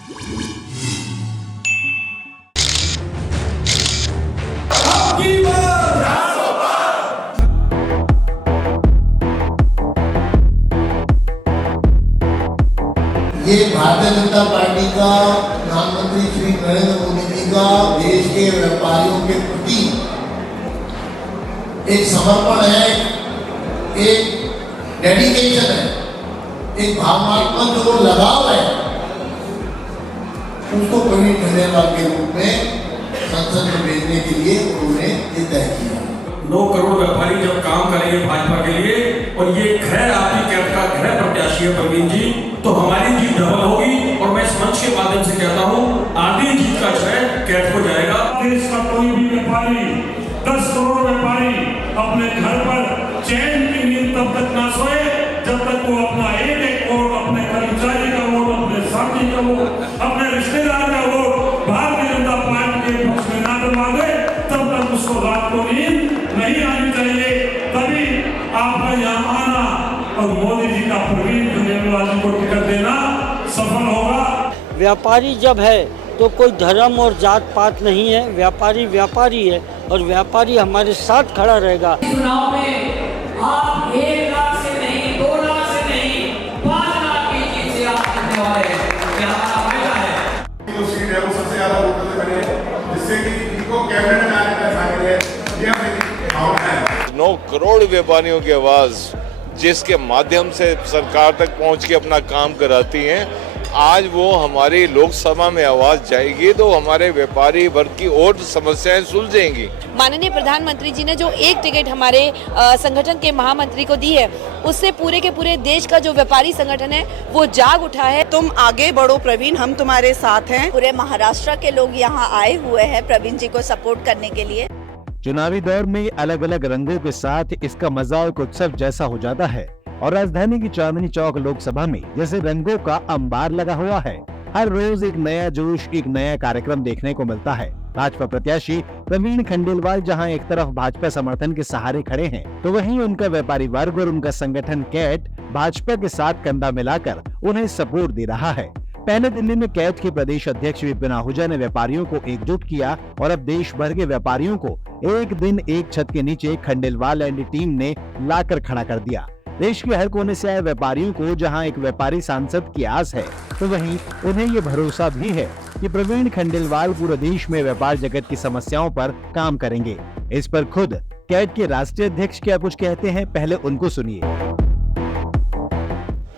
ये भारतीय जनता पार्टी का, प्रधानमंत्री श्री नरेंद्र मोदी जी का देश के व्यापारियों के प्रति एक समर्पण है, एक डेडिकेशन है, एक भावनात्मक जो लगाव है, उसको प्रवीण खंडेलवाल के रूप में संसद में भेजने के लिए उन्होंने ये तय किया। 9 करोड़ व्यापारी जब काम करेंगे भाजपा के लिए, और ये खैर आपकी कैब का गृह प्रत्याशी है प्रवीण जी, तो हमारी जीत डबल होगी। और मैं इस मंच के माध्यम से कहता हूँ, आधी जीत का श्रेय कैब को जाएगा। देश का कोई भी व्यापारी, 10 करोड़ व्यापारी अपने घर पर चैन की नींद तब तक ना सोए जब तक वो अपना एक वोट, अपने कर्मचारी का वोट, अपने साथी का वोट, अपने रिश्तेदार का वोट भारतीय जनता पार्टी के पक्ष में ना डलवा दे, तब तक उसको रात को नींद नहीं आनी चाहिए। तभी आपका यहाँ आना और मोदी जी का प्रवीण खंडेलवाल जी को टिकट देना सफल होगा। व्यापारी जब है तो कोई धर्म और जात पात नहीं है, व्यापारी व्यापारी है और व्यापारी हमारे साथ खड़ा रहेगा। चुनाव में आप 1 लाख से नहीं, 2 लाख से नहीं, 5 लाख की जीत से आप जीतने वाले हैं। क्या हमारा फायदा है? जो सीट है वो सबसे ज्यादा वोटों से बने, जिससे कि इनको कैबिनेट में आने का शामिल है। ये हमारी भावना है। 9 करोड़ व्यापारियों की आवाज जिसके माध्यम से सरकार तक पहुंच के अपना काम कराती हैं, आज वो हमारी लोकसभा में आवाज जाएगी तो हमारे व्यापारी वर्ग की और समस्याएं सुलझेंगी। माननीय प्रधानमंत्री जी ने जो एक टिकट हमारे संगठन के महामंत्री को दी है, उससे पूरे के पूरे देश का जो व्यापारी संगठन है वो जाग उठा है। तुम आगे बढ़ो प्रवीण, हम तुम्हारे साथ हैं। पूरे महाराष्ट्र के लोग यहाँ आए हुए हैं प्रवीण जी को सपोर्ट करने के लिए। चुनावी दौर में अलग अलग रंगों के साथ इसका मजा एक उत्सव जैसा हो जाता है और राजधानी की चांदनी चौक लोकसभा में जैसे रंगों का अंबार लगा हुआ है। हर रोज एक नया जोश, एक नया कार्यक्रम देखने को मिलता है। भाजपा प्रत्याशी प्रवीण खंडेलवाल जहां एक तरफ भाजपा समर्थन के सहारे खड़े हैं, तो वहीं उनका व्यापारी वर्ग और उनका संगठन कैट भाजपा के साथ कंधा मिलाकर उन्हें सपोर्ट दे रहा है। पहले दिल्ली में कैट के प्रदेश अध्यक्ष विपिन आहूजा ने व्यापारियों को एकजुट किया और अब देश भर के व्यापारियों को एक दिन एक छत के नीचे खंडेलवाल एंड टीम ने लाकर खड़ा कर दिया। देश के हर कोने से आए व्यापारियों को जहां एक व्यापारी सांसद की आस है, तो वहीं उन्हें ये भरोसा भी है कि प्रवीण खंडेलवाल पूरे देश में व्यापार जगत की समस्याओं पर काम करेंगे। इस पर खुद कैट के राष्ट्रीय अध्यक्ष क्या कुछ कहते हैं, पहले उनको सुनिए।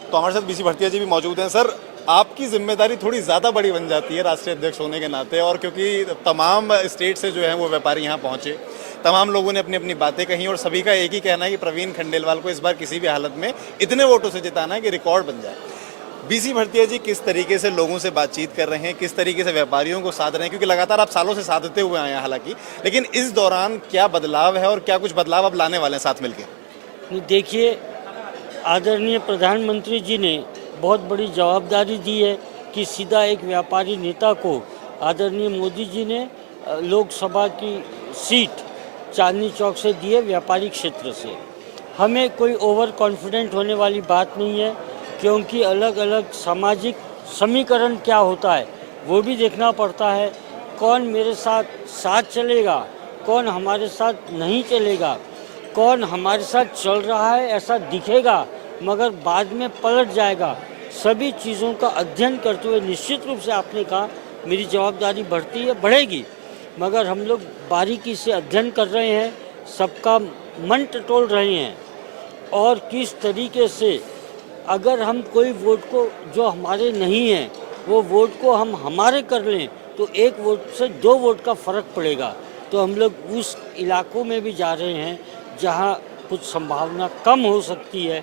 तो हमारे साथ बीसी भरतिया जी भी मौजूद हैं। सर, आपकी जिम्मेदारी थोड़ी ज़्यादा बड़ी बन जाती है राष्ट्रीय अध्यक्ष होने के नाते, और क्योंकि तमाम स्टेट से जो है वो व्यापारी यहाँ पहुँचे, तमाम लोगों ने अपनी अपनी बातें कही और सभी का एक ही कहना है कि प्रवीण खंडेलवाल को इस बार किसी भी हालत में इतने वोटों से जिताना है कि रिकॉर्ड बन जाए। बीसी भरतिया जी किस तरीके से लोगों से बातचीत कर रहे हैं, किस तरीके से व्यापारियों को साध रहे हैं, क्योंकि लगातार आप सालों से साधते हुए आए हैं हालांकि, लेकिन इस दौरान क्या बदलाव है और क्या कुछ बदलाव आप लाने वाले हैं साथ मिलकर? देखिए, आदरणीय प्रधानमंत्री जी ने बहुत बड़ी जवाबदारी दी है कि सीधा एक व्यापारी नेता को आदरणीय मोदी जी ने लोकसभा की सीट चांदनी चौक से दी है, व्यापारी क्षेत्र से। हमें कोई ओवर कॉन्फिडेंट होने वाली बात नहीं है, क्योंकि अलग अलग सामाजिक समीकरण क्या होता है वो भी देखना पड़ता है। कौन मेरे साथ चलेगा, कौन हमारे साथ नहीं चलेगा, कौन हमारे साथ चल रहा है ऐसा दिखेगा मगर बाद में पलट जाएगा। सभी चीज़ों का अध्ययन करते हुए निश्चित रूप से आपने कहा मेरी जवाबदारी बढ़ती है, बढ़ेगी, मगर हम लोग बारीकी से अध्ययन कर रहे हैं, सबका मन टटोल रहे हैं और किस तरीके से अगर हम कोई वोट को जो हमारे नहीं है वो वोट को हम हमारे कर लें तो 1 वोट से 2 वोट का फ़र्क पड़ेगा। तो हम लोग उस इलाकों में भी जा रहे हैं जहां कुछ संभावना कम हो सकती है।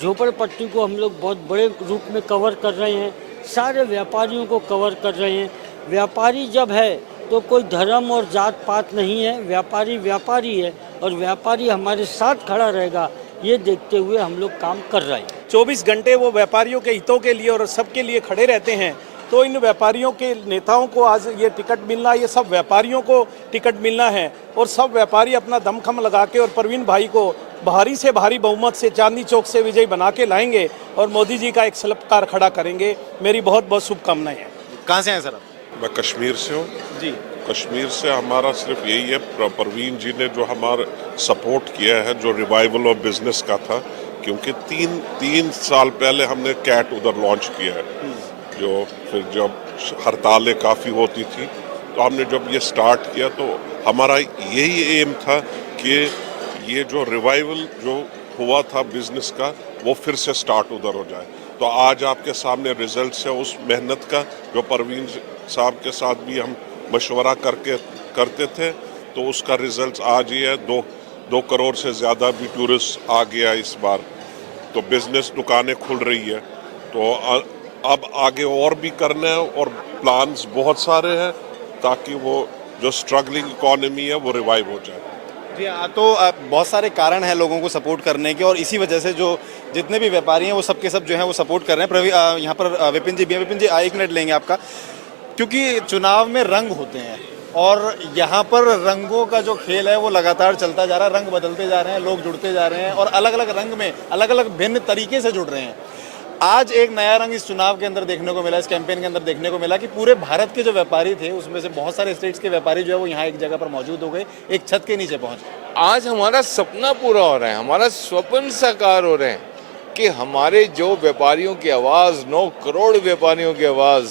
झोपड़पट्टी को हम लोग बहुत बड़े रूप में कवर कर रहे हैं, सारे व्यापारियों को कवर कर रहे हैं। व्यापारी जब है तो कोई धर्म और जात पात नहीं है, व्यापारी व्यापारी है और व्यापारी हमारे साथ खड़ा रहेगा, ये देखते हुए हम लोग काम कर रहे हैं। 24 घंटे वो व्यापारियों के हितों के लिए और सबके लिए खड़े रहते हैं। तो इन व्यापारियों के नेताओं को आज ये टिकट मिलना, ये सब व्यापारियों को टिकट मिलना है और सब व्यापारी अपना दमखम लगा के और प्रवीण भाई को भारी से भारी बहुमत से चांदनी चौक से विजयी बना के लाएंगे और मोदी जी का एक सल्फकार खड़ा करेंगे। मेरी बहुत बहुत शुभकामनाएं हैं। कहाँ से आए सर आप? मैं कश्मीर से हूँ जी। कश्मीर से हमारा सिर्फ यही है, परवीन जी ने जो हमारा सपोर्ट किया है, जो रिवाइवल ऑफ बिजनेस का था, क्योंकि तीन साल पहले हमने कैट उधर लॉन्च किया है, जो फिर जब हड़तालें काफ़ी होती थी तो हमने जब ये स्टार्ट किया तो हमारा यही एम था कि ये जो रिवाइवल जो हुआ था बिजनेस का वो फिर से स्टार्ट उधर हो जाए। तो आज आपके सामने रिजल्ट्स है उस मेहनत का, जो परवीन साहब के साथ भी हम मशवरा करते थे, तो उसका रिजल्ट आज ही है। 2 करोड़ से ज़्यादा भी टूरिस्ट आ गया इस बार, तो बिजनेस दुकानें खुल रही है। तो अब आगे और भी करना है और प्लान्स बहुत सारे हैं ताकि वो जो स्ट्रगलिंग इकोनॉमी है वो रिवाइव हो जाए। जी हाँ, तो बहुत सारे कारण हैं लोगों को सपोर्ट करने के, और इसी वजह से जो जितने भी व्यापारी हैं वो सब के सब जो हैं वो सपोर्ट कर रहे हैं। यहाँ पर विपिन जी भी हैं। विपिन जी 1 मिनट लेंगे आपका, क्योंकि चुनाव में रंग होते हैं और यहाँ पर रंगों का जो खेल है वो लगातार चलता जा रहा है। रंग बदलते जा रहे हैं, लोग जुड़ते जा रहे हैं और अलग अलग रंग में अलग अलग भिन्न तरीके से जुड़ रहे हैं। आज एक नया रंग इस चुनाव के अंदर देखने को मिला, इस कैंपेन के अंदर देखने को मिला कि पूरे भारत के जो व्यापारी थे उसमें से बहुत सारे स्टेट्स के व्यापारी जो है वो यहाँ एक जगह पर मौजूद हो गए, एक छत के नीचे पहुंचे। आज हमारा सपना पूरा हो रहा है, हमारा स्वप्न साकार हो रहे हैं कि हमारे जो व्यापारियों की आवाज़, 9 करोड़ व्यापारियों की आवाज़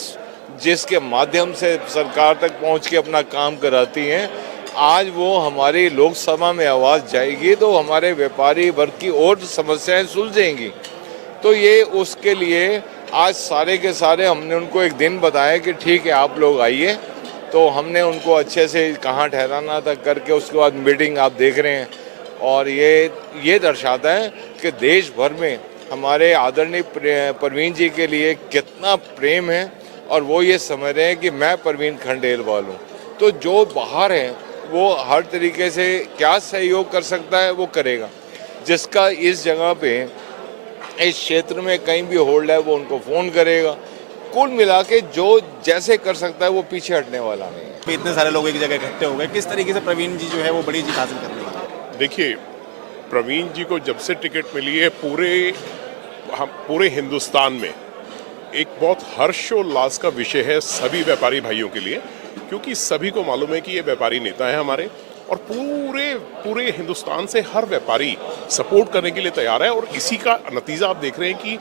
जिसके माध्यम से सरकार तक पहुंच के अपना काम कराती हैं, आज वो हमारी लोकसभा में आवाज़ जाएगी तो हमारे व्यापारी वर्ग की और समस्याएं सुलझेंगी। तो ये उसके लिए आज सारे के सारे हमने उनको एक दिन बताया कि ठीक है आप लोग आइए, तो हमने उनको अच्छे से कहाँ ठहराना था करके उसके बाद मीटिंग आप देख रहे हैं। और ये दर्शाता है कि देश भर में हमारे आदरणीय परवीन जी के लिए कितना प्रेम है और वो ये समझ रहे हैं कि मैं परवीन खंडेलवाल हूँ। तो जो बाहर है वो हर तरीके से क्या सहयोग कर सकता है वो करेगा, जिसका इस जगह पे इस क्षेत्र में कहीं भी होल्ड है वो उनको फ़ोन करेगा। कुल मिला के जो जैसे कर सकता है वो पीछे हटने वाला नहीं है। इतने सारे लोग एक जगह इकट्ठे हो गए, किस तरीके से प्रवीण जी जो है वो बड़ी जीत हासिल करने वाले हैं? देखिए, प्रवीण जी को जब से टिकट मिली है पूरे हिंदुस्तान में एक बहुत हर्षोल्लास का विषय है सभी व्यापारी भाइयों के लिए, क्योंकि सभी को मालूम है कि ये व्यापारी नेता है हमारे, और पूरे हिंदुस्तान से हर व्यापारी सपोर्ट करने के लिए तैयार है। और इसी का नतीजा आप देख रहे हैं कि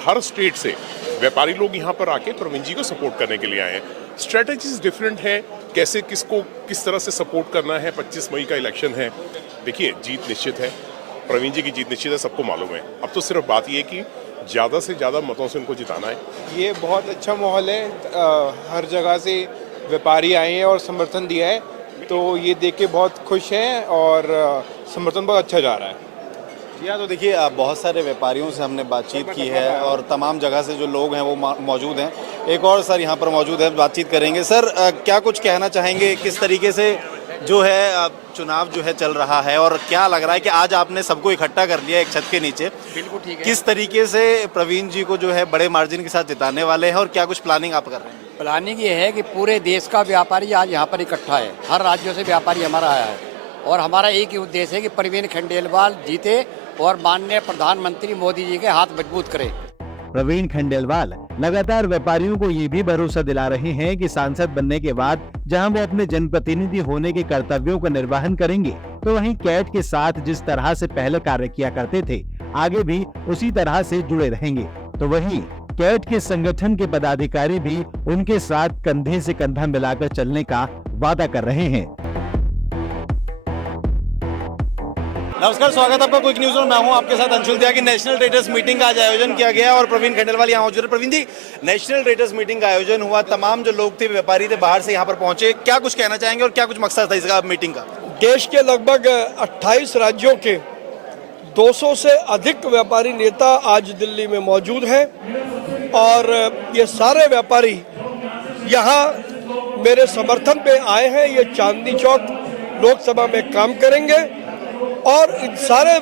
हर स्टेट से व्यापारी लोग यहाँ पर आके प्रवीण जी को सपोर्ट करने के लिए आए हैं। स्ट्रेटजीज डिफरेंट है, कैसे किस तरह से सपोर्ट करना है। 25 मई का इलेक्शन है, देखिए जीत निश्चित है, प्रवीण जी की जीत निश्चित है, सबको मालूम है। अब तो सिर्फ बात ये है कि ज़्यादा से ज़्यादा मतों से उनको जिताना है। ये बहुत अच्छा माहौल है, हर जगह से व्यापारी आए हैं और समर्थन दिया है, तो ये देख के बहुत खुश हैं और समर्थन बहुत अच्छा जा रहा है। जी हाँ, तो देखिए बहुत सारे व्यापारियों से हमने बातचीत की है और तमाम जगह से जो लोग हैं वो मौजूद हैं। एक और सर यहाँ पर मौजूद है, बातचीत करेंगे। सर क्या कुछ कहना चाहेंगे, किस तरीके से जो है चुनाव जो है चल रहा है और क्या लग रहा है कि आज आपने सबको इकट्ठा कर लिया एक छत के नीचे? बिल्कुल ठीक है। किस तरीके से प्रवीण जी को जो है बड़े मार्जिन के साथ जिताने वाले हैं और क्या कुछ प्लानिंग आप कर रहे हैं? प्लानिंग ये है कि पूरे देश का व्यापारी आज यहाँ पर इकट्ठा है, हर राज्यों से व्यापारी हमारा आया है और हमारा एक ही उद्देश्य है कि परवीन खंडेलवाल जीते और माननीय प्रधानमंत्री मोदी जी के हाथ मजबूत करे। प्रवीण खंडेलवाल लगातार व्यापारियों को ये भी भरोसा दिला रहे हैं कि सांसद बनने के बाद जहां वो अपने जनप्रतिनिधि होने के कर्तव्यों का निर्वहन करेंगे, तो वहीं कैट के साथ जिस तरह से पहले कार्य किया करते थे आगे भी उसी तरह से जुड़े रहेंगे। तो वहीं कैट के संगठन के पदाधिकारी भी उनके साथ कंधे से कंधा मिलाकर चलने का वादा कर रहे हैं। नमस्कार, स्वागत है आपका क्विक न्यूज में। मैं हूं आपके साथ अंशुल त्यागी। नेशनल ट्रेडर्स मीटिंग का आज आयोजन किया गया और प्रवीण खंडेलवाल यहाँ मौजूद है। प्रवीण जी, नेशनल ट्रेडर्स मीटिंग का आयोजन हुआ, तमाम जो लोग थे व्यापारी थे बाहर से यहाँ पर पहुंचे, क्या कुछ कहना चाहेंगे और क्या कुछ मकसद था इसका मीटिंग का? देश के लगभग 28 राज्यों के 200 से अधिक व्यापारी नेता आज दिल्ली में मौजूद हैं और ये सारे व्यापारी यहाँ मेरे समर्थन पे आए हैं। ये चांदनी चौक लोकसभा में काम करेंगे और इन सारे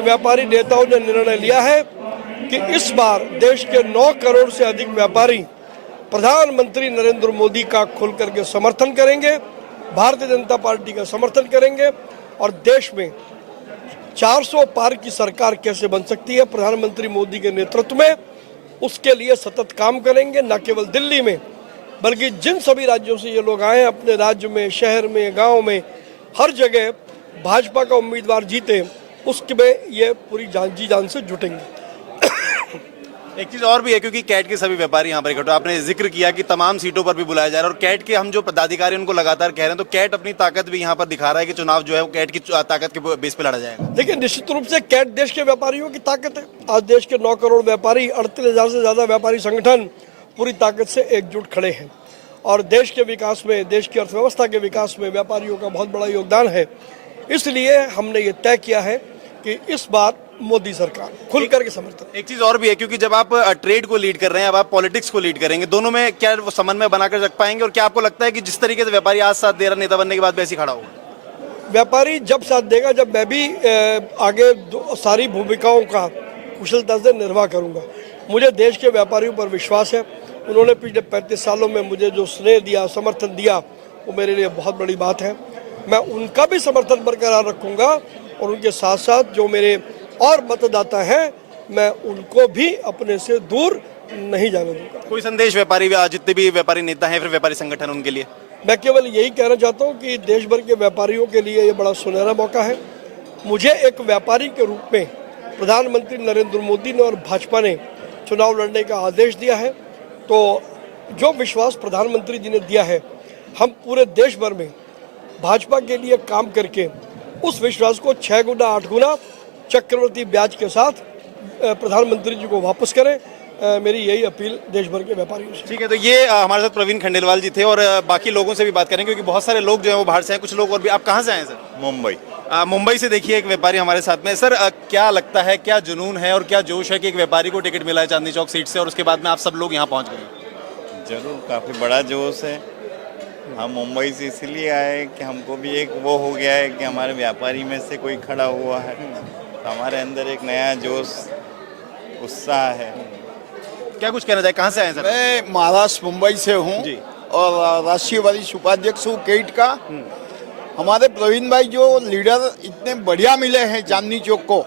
व्यापारी नेताओं ने निर्णय लिया है कि इस बार देश के 9 करोड़ से अधिक व्यापारी प्रधानमंत्री नरेंद्र मोदी का खुल करके समर्थन करेंगे, भारतीय जनता पार्टी का समर्थन करेंगे और देश में 400 पार की सरकार कैसे बन सकती है प्रधानमंत्री मोदी के नेतृत्व में, उसके लिए सतत काम करेंगे। न केवल दिल्ली में बल्कि जिन सभी राज्यों से ये लोग आए हैं, अपने राज्य में, शहर में, गांव में, हर जगह भाजपा का उम्मीदवार जीते, उसके में ये पूरी जी जान से जुटेंगे। एक चीज और भी है, क्योंकि कैट के सभी व्यापारी यहाँ पर इकट्ठे, आपने जिक्र किया कि तमाम सीटों पर भी बुलाया जा रहा है, और कैट के हम जो पदाधिकारी उनको लगातार कह रहे हैं, तो कैट अपनी ताकत भी यहाँ पर दिखा रहा है कि चुनाव जो है वो कैट की ताकत के बेस पे लड़ा जाएगा। देखिए, निश्चित रूप से कैट देश के व्यापारियों की ताकत है। आज देश के 9 करोड़ व्यापारी, 38,000 से ज्यादा व्यापारी संगठन पूरी ताकत से एकजुट खड़े हैं, और देश के विकास में, देश की अर्थव्यवस्था के विकास में व्यापारियों का बहुत बड़ा योगदान है। इसलिए हमने ये तय किया है कि इस बार मोदी सरकार खुल करके समर्थन। एक चीज और भी है, क्योंकि जब आप ट्रेड को लीड कर रहे हैं, अब आप पॉलिटिक्स को लीड करेंगे, दोनों में क्या वो समन्वय बनाकर रख पाएंगे, और क्या आपको लगता है कि जिस तरीके से व्यापारी आज साथ दे रहा नेता बनने के बाद वैसे खड़ा होगा? व्यापारी जब साथ देगा, जब मैं भी आगे सारी भूमिकाओं का कुशलता से निर्वाह करूंगा। मुझे देश के व्यापारियों पर विश्वास है। उन्होंने पिछले 35 सालों में मुझे जो स्नेह दिया, समर्थन दिया, वो मेरे लिए बहुत बड़ी बात है। मैं उनका भी समर्थन बरकरार रखूंगा, और उनके साथ साथ जो मेरे और मतदाता हैं, मैं उनको भी अपने से दूर नहीं जाने दूंगा। कोई संदेश व्यापारी, जितने भी व्यापारी नेता हैं, फिर व्यापारी संगठन, उनके लिए? मैं केवल यही कहना चाहता हूं कि देश भर के व्यापारियों के लिए ये बड़ा सुनहरा मौका है। मुझे एक व्यापारी के रूप में प्रधानमंत्री नरेंद्र मोदी ने और भाजपा ने चुनाव लड़ने का आदेश दिया है, तो जो विश्वास प्रधानमंत्री जी ने दिया है, हम पूरे देश भर में भाजपा के लिए काम करके उस विश्वास को 6 गुना 8 गुना चक्रवर्ती ब्याज के साथ प्रधानमंत्री जी को वापस करें। मेरी यही अपील देश भर के व्यापारियों से। ठीक है, तो ये हमारे साथ प्रवीण खंडेलवाल जी थे, और बाकी लोगों से भी बात करेंगे, क्योंकि बहुत सारे लोग जो है वो बाहर से हैं, कुछ लोग और भी। आप कहाँ से आए सर? मुंबई। मुंबई से। देखिए, एक व्यापारी हमारे साथ में। सर, क्या लगता है, क्या जुनून है और क्या जोश है कि एक व्यापारी को टिकट मिला है चांदनी चौक सीट से, और उसके बाद में आप सब लोग यहाँ पहुँच गए? जरूर, काफ़ी बड़ा जोश है। हम मुंबई से इसलिए आए कि हमको भी एक वो हो गया है कि हमारे व्यापारी में से कोई खड़ा हुआ है, तो हमारे अंदर एक नया जोश, उत्साह है। क्या कुछ कहना चाहिए? कहाँ से आए सर? मैं महाराष्ट्र मुंबई से हूँ, और राष्ट्रीय वरिष्ठ उपाध्यक्ष हूँ कैट का। हमारे प्रवीण भाई जो लीडर इतने बढ़िया मिले हैं चांदनी चौक को,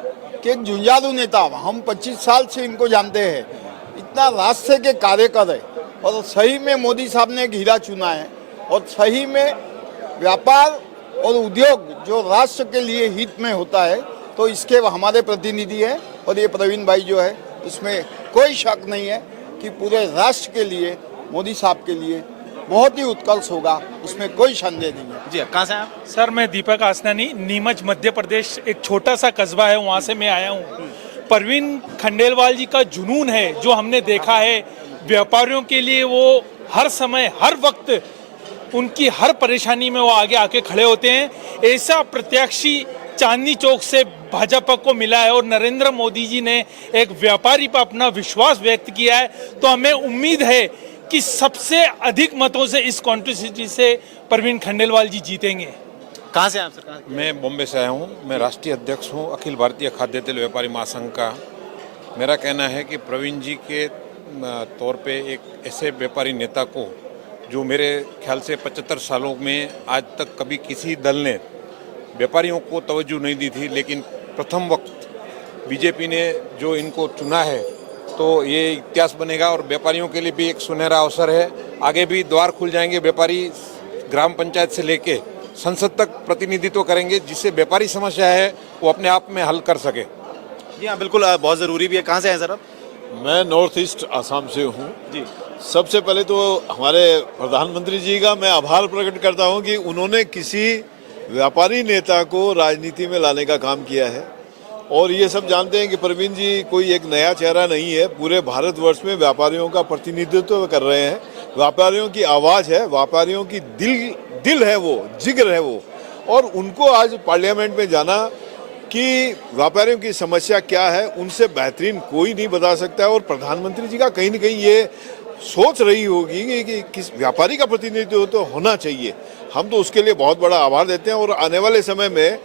कि एक जुझारू नेता, हम 25 साल से इनको जानते हैं, इतना रास्ते के कार्य कर रहे, और सही में मोदी साहब ने एक हीरा चुना है, और सही में व्यापार और उद्योग जो राष्ट्र के लिए हित में होता है, तो इसके हमारे प्रतिनिधि है। और ये प्रवीण भाई जो है, इसमें कोई शक नहीं है कि पूरे राष्ट्र के लिए, मोदी साहब के लिए बहुत ही उत्कर्ष होगा, उसमें कोई संदेह नहीं है। जी, कहाँ से आप? सर, मैं दीपक आसनानी, नीमच मध्य प्रदेश, एक छोटा सा कस्बा है, वहाँ से मैं आया हूँ। प्रवीण खंडेलवाल जी का जुनून है, जो हमने देखा है व्यापारियों के लिए, वो हर समय, हर वक्त उनकी हर परेशानी में वो आगे आके खड़े होते हैं। ऐसा प्रत्याशी चांदनी चौक से भाजपा को मिला है, और नरेंद्र मोदी जी ने एक व्यापारी पर अपना विश्वास व्यक्त किया है, तो हमें उम्मीद है कि सबसे अधिक मतों से इस कॉन्स्टिट्यूंसी से प्रवीण खंडेलवाल जी जीतेंगे। कहाँ से आप सर? मैं बॉम्बे से आया हूँ। मैं राष्ट्रीय अध्यक्ष हूँ अखिल भारतीय खाद्य तेल व्यापारी महासंघ का। मेरा कहना है कि प्रवीण जी के तौर पे एक ऐसे व्यापारी नेता को, जो मेरे ख्याल से 75 सालों में आज तक कभी किसी दल ने व्यापारियों को तवज्जो नहीं दी थी, लेकिन प्रथम वक्त बीजेपी ने जो इनको चुना है, तो ये इतिहास बनेगा, और व्यापारियों के लिए भी एक सुनहरा अवसर है। आगे भी द्वार खुल जाएंगे, व्यापारी ग्राम पंचायत से लेके संसद तक प्रतिनिधित्व करेंगे, जिससे व्यापारी समस्या है वो अपने आप में हल कर सके। जी हाँ, बिल्कुल, बहुत ज़रूरी भी है। कहाँ से आए सर आप? मैं नॉर्थ ईस्ट आसाम से हूँ जी। सबसे पहले तो हमारे प्रधानमंत्री जी का मैं आभार प्रकट करता हूँ कि उन्होंने किसी व्यापारी नेता को राजनीति में लाने का काम किया है, और ये सब जानते हैं कि प्रवीण जी कोई एक नया चेहरा नहीं है, पूरे भारतवर्ष में व्यापारियों का प्रतिनिधित्व कर रहे हैं। व्यापारियों की आवाज़ है, व्यापारियों की दिल है, वो जिगर है वो, और उनको आज पार्लियामेंट में जाना कि व्यापारियों की समस्या क्या है, उनसे बेहतरीन कोई नहीं बता सकता है। और प्रधानमंत्री जी का कहीं न कहीं ये सोच रही होगी कि किस व्यापारी का प्रतिनिधित्व तो होना चाहिए। हम तो उसके लिए बहुत बड़ा आभार देते हैं, और आने वाले समय में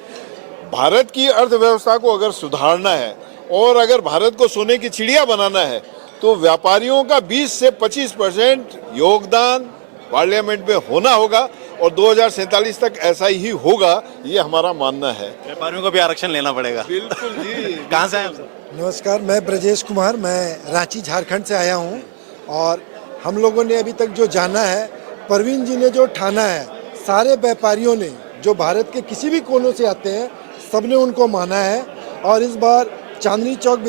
भारत की अर्थव्यवस्था को अगर सुधारना है, और अगर भारत को सोने की चिड़िया बनाना है, तो व्यापारियों का 20 से 25% योगदान पार्लियामेंट में होना होगा, और 2047 तक ऐसा ही होगा, ये हमारा मानना है। व्यापारियों को भी आरक्षण लेना पड़ेगा। बिल्कुल जी। कहाँ से हैं आप? नमस्कार, मैं ब्रजेश कुमार, मैं रांची झारखंड से आया हूँ, और हम लोगों ने अभी तक जो जाना है, परवीन जी ने जो ठाना है, सारे व्यापारियों ने जो भारत के किसी भी कोनों से आते हैं सबने उनको माना है। और इस बार चांदनी चौक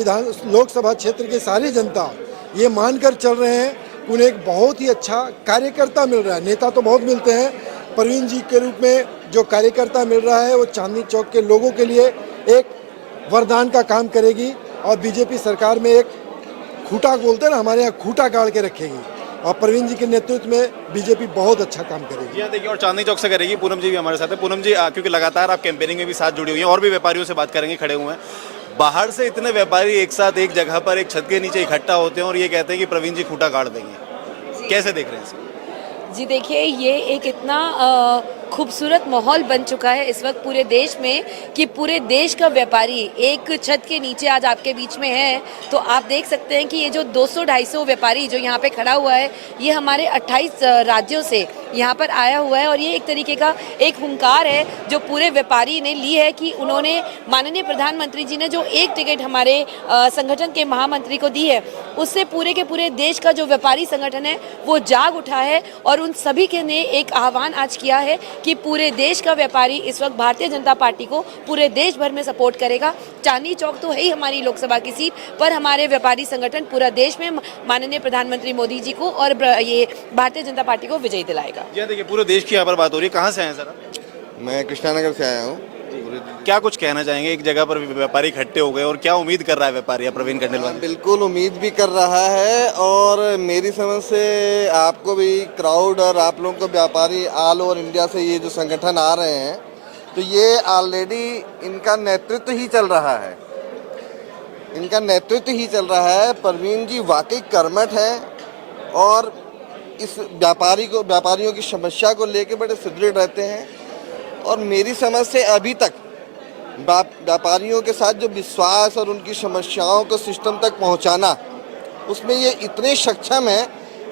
लोकसभा क्षेत्र के सारी जनता ये मानकर चल रहे हैं कि उन्हें एक बहुत ही अच्छा कार्यकर्ता मिल रहा है। नेता तो बहुत मिलते हैं, परवीन जी के रूप में जो कार्यकर्ता मिल रहा है वो चांदनी चौक के लोगों के लिए एक वरदान का काम करेगी और बीजेपी सरकार में एक खूंटा बोलते हैं ना, हमारे यहाँ खूंटा गाड़ के रखेगी और परवीन जी के नेतृत्व में बीजेपी बहुत अच्छा काम करेगी। जी हाँ, देखिए, और चांदनी चौक से करेगी। पूनम जी भी हमारे साथ है। पूनम जी, क्योंकि लगातार आप कैंपेनिंग में भी साथ जुड़ी हुई हैं और भी व्यापारियों से बात करेंगे, खड़े हुए हैं। बाहर से इतने व्यापारी एक साथ एक जगह पर एक छत के नीचे इकट्ठा होते हैं और ये कहते हैं कि प्रवीण जी खूंटा गाड़ देंगे, कैसे देख रहे हैं इसको? जी देखिए, ये एक इतना खूबसूरत माहौल बन चुका है इस वक्त पूरे देश में कि पूरे देश का व्यापारी एक छत के नीचे आज आपके बीच में है। तो आप देख सकते हैं कि ये जो 200-250 व्यापारी जो यहाँ पे खड़ा हुआ है, ये हमारे 28 राज्यों से यहाँ पर आया हुआ है और ये एक तरीके का एक हुंकार है जो पूरे व्यापारी ने ली है कि उन्होंने माननीय प्रधानमंत्री जी ने जो एक टिकट हमारे संगठन के महामंत्री को दी है, उससे पूरे के पूरे देश का जो व्यापारी संगठन है वो जाग उठा है और उन सभी के ने एक आह्वान आज किया है कि पूरे देश का व्यापारी इस वक्त भारतीय जनता पार्टी को पूरे देश भर में सपोर्ट करेगा। चांदनी चौक तो है ही हमारी लोकसभा की सीट, पर हमारे व्यापारी संगठन पूरा देश में माननीय प्रधानमंत्री मोदी जी को और ये भारतीय जनता पार्टी को विजयी दिलाएगा। जी देखिए, पूरे देश की यहाँ पर बात हो रही है। कहाँ से आए सर? मैं कृष्णानगर से आया हूँ। क्या कुछ कहना चाहेंगे? एक जगह पर व्यापारी इकट्ठे हो गए और क्या उम्मीद कर रहा है व्यापारी प्रवीण खंडेलवाल? बिल्कुल उम्मीद भी कर रहा है और मेरी समझ से आपको भी क्राउड और आप लोगों को व्यापारी ऑल ओवर इंडिया से ये जो संगठन आ रहे हैं तो ये ऑलरेडी इनका नेतृत्व ही चल रहा है, इनका नेतृत्व ही चल रहा है। परवीन जी वाकई कर्मठ है और इस व्यापारियों की समस्या को लेकर बड़े सुदृढ़ रहते हैं और मेरी समझ से अभी तक व्यापारियों के साथ जो विश्वास और उनकी समस्याओं को सिस्टम तक पहुंचाना, उसमें ये इतने सक्षम है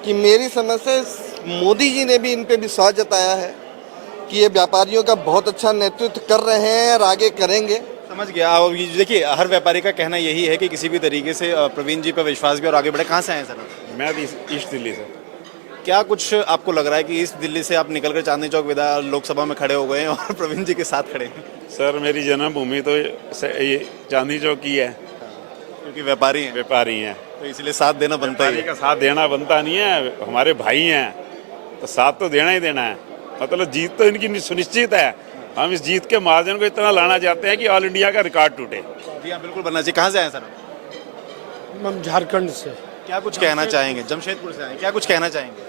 कि मेरी समझ से मोदी जी ने भी इन पे विश्वास जताया है कि ये व्यापारियों का बहुत अच्छा नेतृत्व कर रहे हैं और आगे करेंगे। समझ गया। अब देखिए, हर व्यापारी का कहना यही है कि किसी भी तरीके से प्रवीण जी पर विश्वास भी और आगे बढ़े। कहाँ से आए सर? मैं ईस्ट दिल्ली से। क्या कुछ आपको लग रहा है कि इस दिल्ली से आप निकलकर चांदनी चौक लोकसभा में खड़े हो गए हैं और प्रवीण जी के साथ खड़े हैं? सर, मेरी जन्मभूमि तो ये चांदनी चौक की है, क्योंकि व्यापारी हैं तो इसलिए साथ देना बनता ही है। का साथ देना बनता नहीं है, हमारे भाई हैं तो साथ तो देना ही देना है। मतलब जीत तो इनकी सुनिश्चित है। हम इस जीत के मार्जिन को इतना लाना चाहते हैं कि ऑल इंडिया का रिकॉर्ड टूटे। जी हाँ, बिल्कुल बनना चाहिए। कहाँ से आए सर? हम झारखंड से। क्या कुछ कहना चाहेंगे? जमशेदपुर से आए, क्या कुछ कहना चाहेंगे?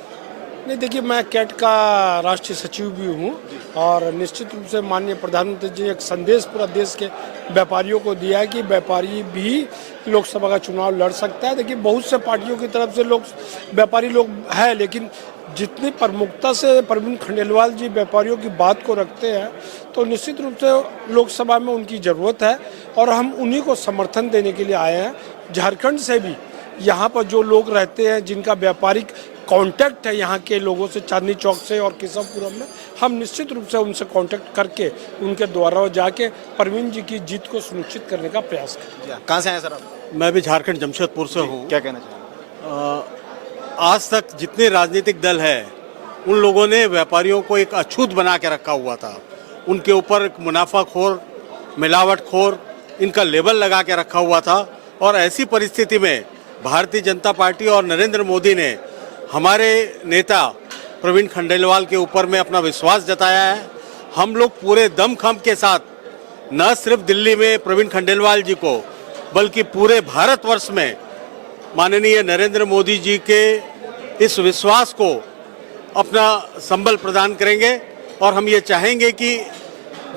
नहीं, देखिए, मैं कैट का राष्ट्रीय सचिव भी हूँ और निश्चित रूप से माननीय प्रधानमंत्री जी ने एक संदेश पूरा देश के व्यापारियों को दिया है कि व्यापारी भी लोकसभा का चुनाव लड़ सकता है। देखिए, बहुत से पार्टियों की तरफ से व्यापारी लोग हैं, लेकिन जितनी प्रमुखता से प्रवीण खंडेलवाल जी व्यापारियों की बात को रखते हैं तो निश्चित रूप से लोकसभा में उनकी ज़रूरत है और हम उन्हीं को समर्थन देने के लिए आए हैं। झारखंड से भी यहाँ पर जो लोग रहते हैं, जिनका व्यापारिक कांटेक्ट है यहाँ के लोगों से, चांदनी चौक से और केशवपुरम में, हम निश्चित रूप से उनसे कांटेक्ट करके उनके द्वारा जाके प्रवीण जी की जीत को सुनिश्चित करने का प्रयास करें। कहाँ से आए सर आप? मैं भी झारखंड जमशेदपुर से हूँ। क्या कहना चाहिए? आज तक जितने राजनीतिक दल है उन लोगों ने व्यापारियों को एक अछूत बना के रखा हुआ था। उनके ऊपर मुनाफाखोर, मिलावटखोर इनका लेबल लगा के रखा हुआ था और ऐसी परिस्थिति में भारतीय जनता पार्टी और नरेंद्र मोदी ने हमारे नेता प्रवीण खंडेलवाल के ऊपर में अपना विश्वास जताया है। हम लोग पूरे दमखम के साथ न सिर्फ दिल्ली में प्रवीण खंडेलवाल जी को बल्कि पूरे भारतवर्ष में माननीय नरेंद्र मोदी जी के इस विश्वास को अपना संबल प्रदान करेंगे और हम ये चाहेंगे कि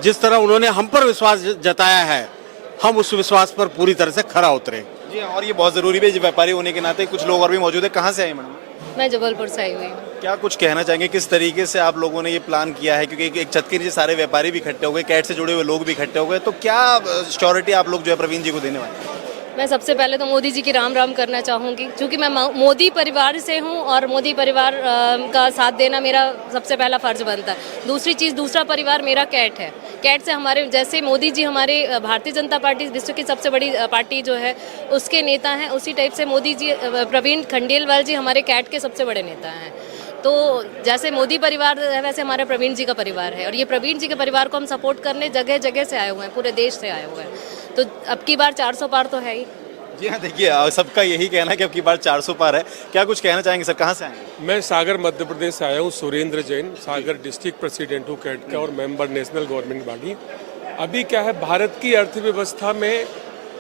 जिस तरह उन्होंने हम पर विश्वास जताया है, हम उस विश्वास पर पूरी तरह से खरा उतरें। जी, और ये बहुत ज़रूरी भी है, व्यापारी होने के नाते कुछ लोग और भी मौजूद है। कहाँ से आए मैडम? मैं जबलपुर से आई हुई हूँ। क्या कुछ कहना चाहेंगे? किस तरीके से आप लोगों ने ये प्लान किया है? क्योंकि एक छत के नीचे सारे व्यापारी भी इकट्ठे हो गए, कैट से जुड़े हुए लोग भी इकट्ठे हो गए, तो क्या श्योरिटी आप लोग जो है प्रवीण जी को देने वाले हैं? मैं सबसे पहले तो मोदी जी की राम राम करना चाहूँगी, क्योंकि मैं मोदी परिवार से हूँ और मोदी परिवार का साथ देना मेरा सबसे पहला फ़र्ज बनता है। दूसरी चीज़, दूसरा परिवार मेरा कैट है। कैट से हमारे, जैसे मोदी जी हमारे भारतीय जनता पार्टी विश्व की सबसे बड़ी पार्टी जो है उसके नेता हैं, उसी टाइप से मोदी जी, प्रवीण खंडेलवाल जी हमारे कैट के सबसे बड़े नेता हैं। तो जैसे मोदी परिवार है वैसे हमारा प्रवीण जी का परिवार है, और ये प्रवीण जी के परिवार को हम सपोर्ट करने जगह जगह से आए हुए हैं, पूरे देश से आए हुए हैं। तो अब की बार 400 पार तो है ही। जी हाँ, देखिए सबका यही कहना है कि अब की बार 400 पार है। क्या कुछ कहना चाहेंगे सर, कहाँ से आएंगे? मैं सागर मध्य प्रदेश से आया हूँ, सुरेंद्र जैन, सागर डिस्ट्रिक्ट प्रेसिडेंट हूँ कैट का और मेंबर नेशनल गवर्नमेंट बॉडी। अभी क्या है, भारत की अर्थव्यवस्था में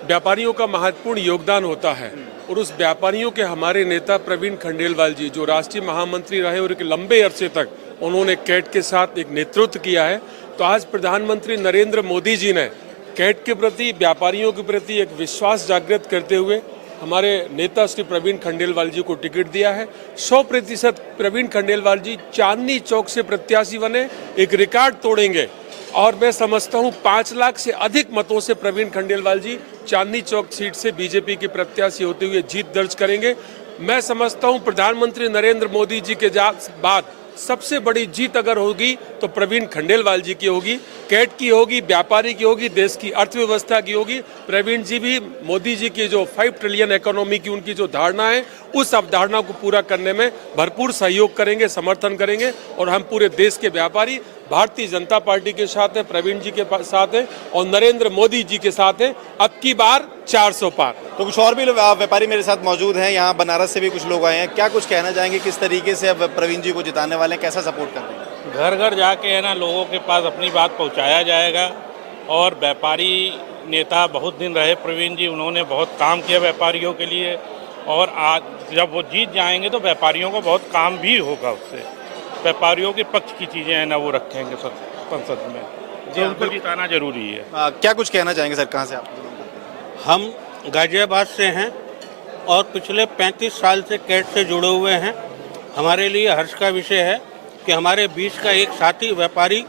व्यापारियों का महत्वपूर्ण योगदान होता है, और उस व्यापारियों के हमारे नेता प्रवीण खंडेलवाल जी जो राष्ट्रीय महामंत्री रहे और एक लंबे अरसे तक उन्होंने कैट के साथ एक नेतृत्व किया है। तो आज प्रधानमंत्री नरेंद्र मोदी जी ने कैट के प्रति, व्यापारियों के प्रति एक विश्वास जागृत करते हुए हमारे नेता श्री प्रवीण खंडेलवाल जी को टिकट दिया है। 100% प्रवीण खंडेलवाल जी चांदनी चौक से प्रत्याशी बने, एक रिकॉर्ड तोड़ेंगे, और मैं समझता हूं 5 लाख से अधिक मतों से प्रवीण खंडेलवाल जी चांदनी चौक सीट से बीजेपी के प्रत्याशी होते हुए जीत दर्ज करेंगे। मैं समझता हूं प्रधानमंत्री नरेंद्र मोदी जी के बाद सबसे बड़ी जीत अगर होगी तो प्रवीण खंडेलवाल जी की होगी, कैट की होगी, व्यापारी की होगी, देश की अर्थव्यवस्था की होगी। प्रवीण जी भी मोदी जी की जो 5 ट्रिलियन इकोनॉमी की उनकी जो धारणा है, उस अवधारणा को पूरा करने में भरपूर सहयोग करेंगे, समर्थन करेंगे, और हम पूरे देश के व्यापारी भारतीय जनता पार्टी के साथ हैं, प्रवीण जी के साथ हैं और नरेंद्र मोदी जी के साथ हैं। अब की बार 400 पार। तो कुछ और भी व्यापारी मेरे साथ मौजूद हैं, यहाँ बनारस से भी कुछ लोग आए हैं। क्या कुछ कहना चाहेंगे, किस तरीके से अब प्रवीण जी को जिताने वाले हैं, कैसा सपोर्ट कर रहे हैं? घर घर जाके है ना लोगों के पास अपनी बात पहुंचाया जाएगा, और व्यापारी नेता बहुत दिन रहे प्रवीण जी, उन्होंने बहुत काम किया व्यापारियों के लिए, और आज जब वो जीत जाएंगे तो व्यापारियों को बहुत काम भी होगा उससे। व्यापारियों के पक्ष की चीज़ें हैं ना वो रखेंगे संसद में, जो उनको जिताना जरूरी है। क्या कुछ कहना चाहेंगे सर, कहाँ से आप? हम गाजियाबाद से हैं और पिछले 35 साल से कैट से जुड़े हुए हैं। हमारे लिए हर्ष का विषय है कि हमारे बीच का एक साथी व्यापारी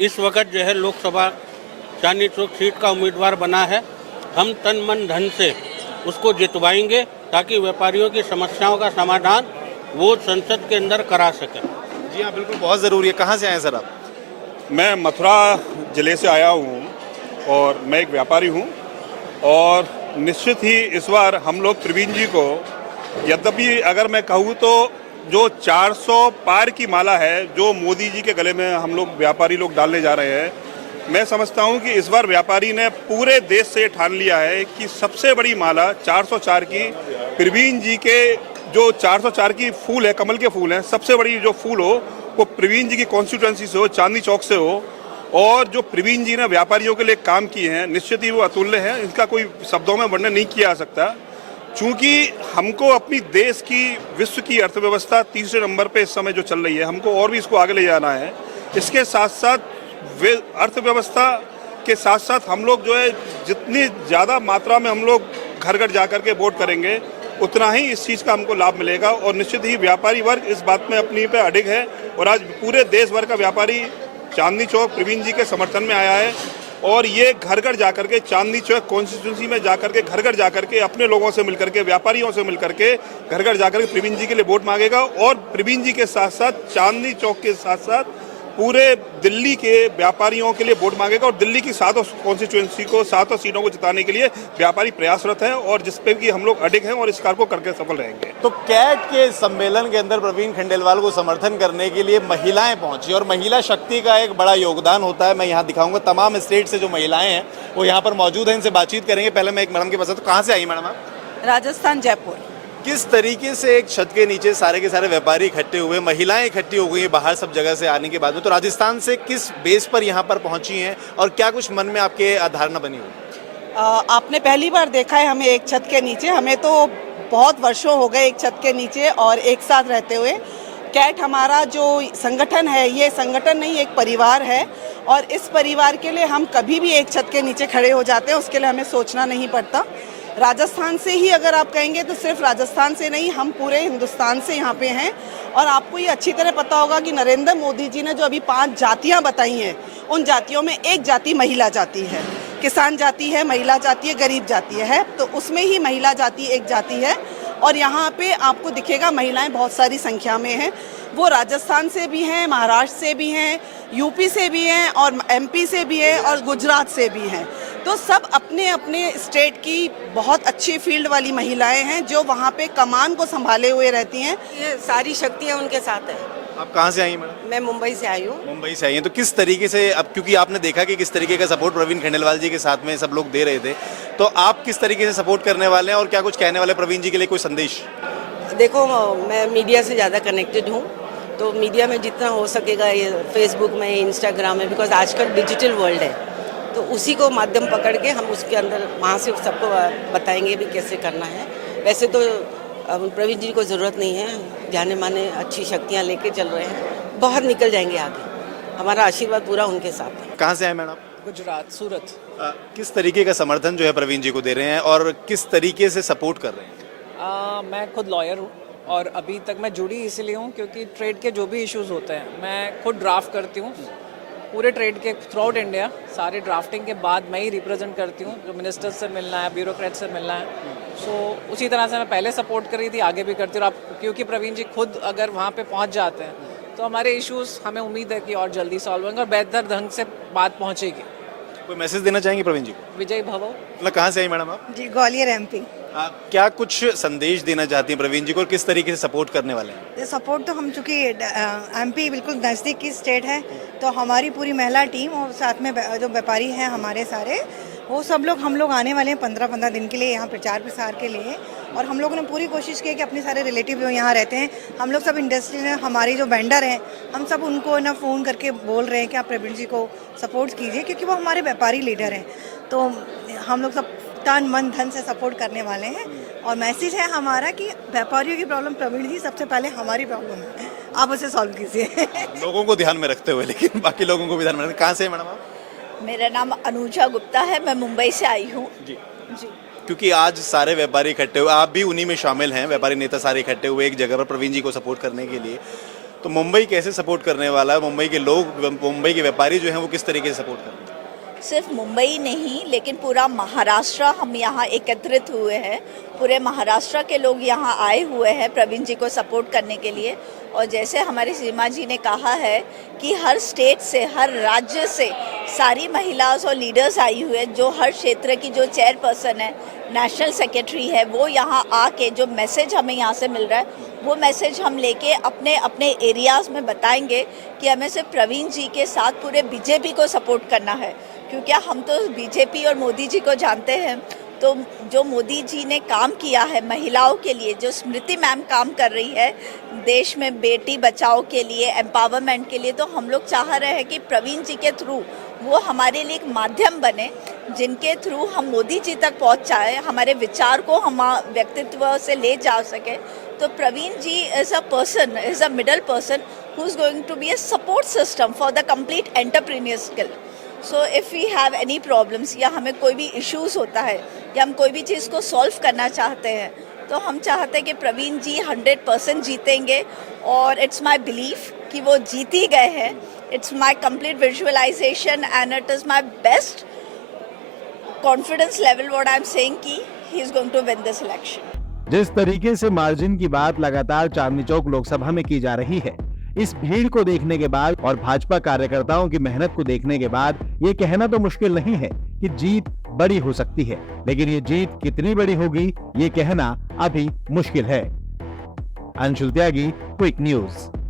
इस वक्त जो है लोकसभा चांदनी चौक सीट का उम्मीदवार बना है। हम तन मन धन से उसको जितवाएंगे ताकि व्यापारियों की समस्याओं का समाधान वो संसद के अंदर करा सकें। जी हाँ, बिल्कुल, बहुत ज़रूरी है। कहाँ से आए सर आप? मैं मथुरा जिले से आया हूँ और मैं एक व्यापारी हूँ, और निश्चित ही इस बार हम लोग प्रवीण जी को, यद्यपि अगर मैं कहूँ तो जो 400 पार की माला है जो मोदी जी के गले में हम लोग व्यापारी लोग डालने जा रहे हैं, मैं समझता हूँ कि इस बार व्यापारी ने पूरे देश से ठान लिया है कि सबसे बड़ी माला 404 की प्रवीण जी के, जो 404 की फूल है, कमल के फूल हैं, सबसे बड़ी जो फूल हो वो प्रवीण जी की कॉन्स्टिट्यूएंसी से हो, चांदनी चौक से हो। और जो प्रवीण जी ने व्यापारियों के लिए काम किए हैं, निश्चित ही वो अतुल्य हैं, इनका कोई शब्दों में वर्णन नहीं किया जा सकता। चूँकि हमको अपनी देश की, विश्व की अर्थव्यवस्था 3रे नंबर पे इस समय जो चल रही है, हमको और भी इसको आगे ले जाना है। इसके साथ साथ अर्थव्यवस्था के साथ साथ हम लोग जो है जितनी ज़्यादा मात्रा में हम लोग घर घर जा कर के वोट करेंगे, उतना ही इस चीज़ का हमको लाभ मिलेगा। और निश्चित ही व्यापारी वर्ग इस बात में अपनी पे अडिग है, और आज पूरे देश भर का व्यापारी चांदनी चौक प्रवीण जी के समर्थन में आया है, और ये घर घर जाकर के, चांदनी चौक कॉन्स्टिट्यूंसी में जाकर के, घर घर जाकर के, अपने लोगों से मिलकर के, व्यापारियों से मिलकर के, घर घर जाकर के प्रवीण जी के लिए वोट मांगेगा। और प्रवीण जी के साथ साथ चांदनी चौक के साथ साथ पूरे दिल्ली के व्यापारियों के लिए वोट मांगेगा, और दिल्ली की 7 कॉन्स्टिट्यूंसी को, 7 सीटों को जिताने के लिए व्यापारी प्रयासरत है, और जिस पे कि हम लोग अडिग हैं और इस कार्य को करके सफल रहेंगे। तो कैट के सम्मेलन के अंदर प्रवीण खंडेलवाल को समर्थन करने के लिए महिलाएं पहुंची, और महिला शक्ति का एक बड़ा योगदान होता है। मैं यहाँ दिखाऊंगा तमाम स्टेट से जो महिलाएं हैं वो यहाँ पर मौजूद हैं, इनसे बातचीत करेंगे। पहले मैं एक मैडम के पास, तो कहाँ से आई मैडम आप? राजस्थान, जयपुर। किस तरीके से एक छत के नीचे सारे के सारे व्यापारी इकट्ठे हुए, महिलाएं इकट्ठी हो गई बाहर सब जगह से आने के बाद में, तो राजस्थान से किस बेस पर यहाँ पर पहुंची हैं, और क्या कुछ मन में आपके धारणा बनी हुई? आपने पहली बार देखा है हमें एक छत के नीचे, हमें तो बहुत वर्षों हो गए एक छत के नीचे और एक साथ रहते हुए। कैट हमारा जो संगठन है, ये संगठन नहीं, एक परिवार है, और इस परिवार के लिए हम कभी भी एक छत के नीचे खड़े हो जाते हैं, उसके लिए हमें सोचना नहीं पड़ता। राजस्थान से ही अगर आप कहेंगे तो सिर्फ राजस्थान से नहीं, हम पूरे हिंदुस्तान से यहाँ पे हैं। और आपको ये अच्छी तरह पता होगा कि नरेंद्र मोदी जी ने जो अभी 5 जातियाँ बताई हैं, उन जातियों में एक जाति महिला जाति है। किसान जाति है, महिला जाति है, गरीब जाति है, तो उसमें ही महिला जाति एक जाति है। और यहाँ पे आपको दिखेगा महिलाएं बहुत सारी संख्या में हैं। वो राजस्थान से भी हैं, महाराष्ट्र से भी हैं, यूपी से भी हैं और एमपी से भी हैं और गुजरात से भी हैं। तो सब अपने अपने स्टेट की बहुत अच्छी फील्ड वाली महिलाएं हैं जो वहाँ पे कमान को संभाले हुए रहती हैं। ये सारी शक्तियाँ उनके साथ है। आप कहाँ से आई मैडम? मैं मुंबई से आई हूँ। मुंबई से आई हैं, तो किस तरीके से, अब क्योंकि आपने देखा कि किस तरीके का सपोर्ट प्रवीण खंडेलवाल जी के साथ में सब लोग दे रहे थे, तो आप किस तरीके से सपोर्ट करने वाले हैं और क्या कुछ कहने वाले प्रवीण जी के लिए कोई संदेश? देखो, मैं मीडिया से ज़्यादा कनेक्टेड हूँ, तो मीडिया में जितना हो सकेगा, ये फेसबुक में, इंस्टाग्राम में, बिकॉज आजकल डिजिटल वर्ल्ड है, तो उसी को माध्यम पकड़ के हम उसके अंदर वहाँ से सबको बताएंगे भी कैसे करना है। वैसे तो प्रवीण जी को ज़रूरत नहीं है, जाने माने अच्छी शक्तियाँ लेके चल रहे हैं, बहुत निकल जाएंगे आगे। हमारा आशीर्वाद पूरा उनके साथ है। कहाँ से आए मैडम? गुजरात, सूरत। किस तरीके का समर्थन जो है प्रवीण जी को दे रहे हैं और किस तरीके से सपोर्ट कर रहे हैं? मैं खुद लॉयर हूँ और अभी तक मैं जुड़ी इसलिए हूँ क्योंकि ट्रेड के जो भी इश्यूज होते हैं मैं खुद ड्राफ्ट करती हूँ पूरे ट्रेड के थ्रू आउट इंडिया। सारे ड्राफ्टिंग के बाद मैं ही रिप्रेजेंट करती हूँ, जो मिनिस्टर्स से मिलना है, ब्यूरोक्रेट से मिलना है। सो उसी तरह से मैं पहले सपोर्ट कर रही थी, आगे भी करती हूँ। और आप क्योंकि प्रवीण जी खुद अगर वहाँ पे पहुँच जाते हैं तो हमारे इश्यूज हमें उम्मीद है कि और जल्दी सॉल्व होंगे और बेहतर ढंग से बात पहुँचेगी। कोई मैसेज देना चाहेंगे प्रवीण जी को? विजय भव। मतलब कहाँ से आई मैडम आप? जी, ग्वालियर एमपी। क्या कुछ संदेश देना चाहती हैं प्रवीण जी को और किस तरीके से सपोर्ट करने वाले हैं? सपोर्ट तो हम, चूँकि एमपी बिल्कुल नज़दीक की स्टेट है, तो हमारी पूरी महिला टीम और साथ में जो व्यापारी हैं हमारे सारे, वो सब लोग, हम लोग आने वाले हैं 15-15 दिन के लिए यहाँ प्रचार प्रसार के लिए। और हम लोगों ने पूरी कोशिश की कि अपने सारे रिलेटिव जो यहाँ रहते हैं, हम लोग सब इंडस्ट्री में, हमारे जो वेंडर हैं, हम सब उनको ना फ़ोन करके बोल रहे हैं कि आप प्रवीण जी को सपोर्ट कीजिए, क्योंकि वो हमारे व्यापारी लीडर हैं। तो हम लोग सब तन मन धन से सपोर्ट करने वाले हैं। और मैसेज है हमारा कि व्यापारियों की प्रॉब्लम प्रवीण जी सबसे पहले हमारी प्रॉब्लम है, आप उसे सॉल्व कीजिए। लोगों को ध्यान में रखते हुए, लेकिन बाकी लोगों को भी ध्यान में रखते। कहाँ से मैडम आप? मेरा नाम अनुजा गुप्ता है, मैं मुंबई से आई हूँ। जी। क्योंकि आज सारे व्यापारी इकट्ठे हुए, आप भी उन्हीं में शामिल हैं, व्यापारी नेता सारे इकट्ठे हुए एक जगह पर प्रवीण जी को सपोर्ट करने के लिए। तो मुंबई कैसे सपोर्ट करने वाला है? मुंबई के लोग, मुंबई के व्यापारी जो हैं वो किस तरीके से सपोर्ट करेंगे? सिर्फ मुंबई नहीं, लेकिन पूरा महाराष्ट्र हम यहाँ एकत्रित हुए हैं। पूरे महाराष्ट्र के लोग यहाँ आए हुए हैं प्रवीण जी को सपोर्ट करने के लिए। और जैसे हमारी सीमा जी ने कहा है कि हर स्टेट से, हर राज्य से सारी महिलाओं और लीडर्स आई हुए हैं, जो हर क्षेत्र की जो चेयरपर्सन है, नेशनल सेक्रेटरी है, वो यहाँ आके जो मैसेज हमें यहाँ से मिल रहा है, वो मैसेज हम लेके अपने अपने एरियाज़ में बताएंगे कि हमें सिर्फ प्रवीण जी के साथ पूरे बीजेपी को सपोर्ट करना है। क्योंकि हम तो बीजेपी और मोदी जी को जानते हैं, तो जो मोदी जी ने काम किया है महिलाओं के लिए, जो स्मृति मैम काम कर रही है देश में बेटी बचाओ के लिए, एम्पावरमेंट के लिए, तो हम लोग चाह रहे हैं कि प्रवीण जी के थ्रू वो हमारे लिए एक माध्यम बने, जिनके थ्रू हम मोदी जी तक पहुंच जाए, हमारे विचार को हम व्यक्तित्व से ले जा सके। तो Praveen ji is a person, is a middle person who is going to be a support system for the complete entrepreneur skill. So if we have any problems या हमें कोई भी इश्यूज होता है या हम कोई भी चीज़ को सॉल्व करना चाहते हैं, तो हम चाहते हैं कि प्रवीण जी 100% जीतेंगे। और इट्स माय बिलीफ कि वो जीत ही गए हैं। It's my complete visualisation and it is my best confidence level what I am saying कि he is going to win this election. जिस तरीके से मार्जिन की बात लगातार चांदनी चौक लोकसभा में की जा रही है, इस भीड़ को देखने के बाद और भाजपा कार्यकर्ताओं की मेहनत को देखने के बाद ये कहना तो मुश्किल नहीं है कि जीत बड़ी हो सकती है, लेकिन ये जीत कितनी बड़ी होगी ये कहना अभी मुश्किल है। अंशुल त्यागी, क्विक न्यूज।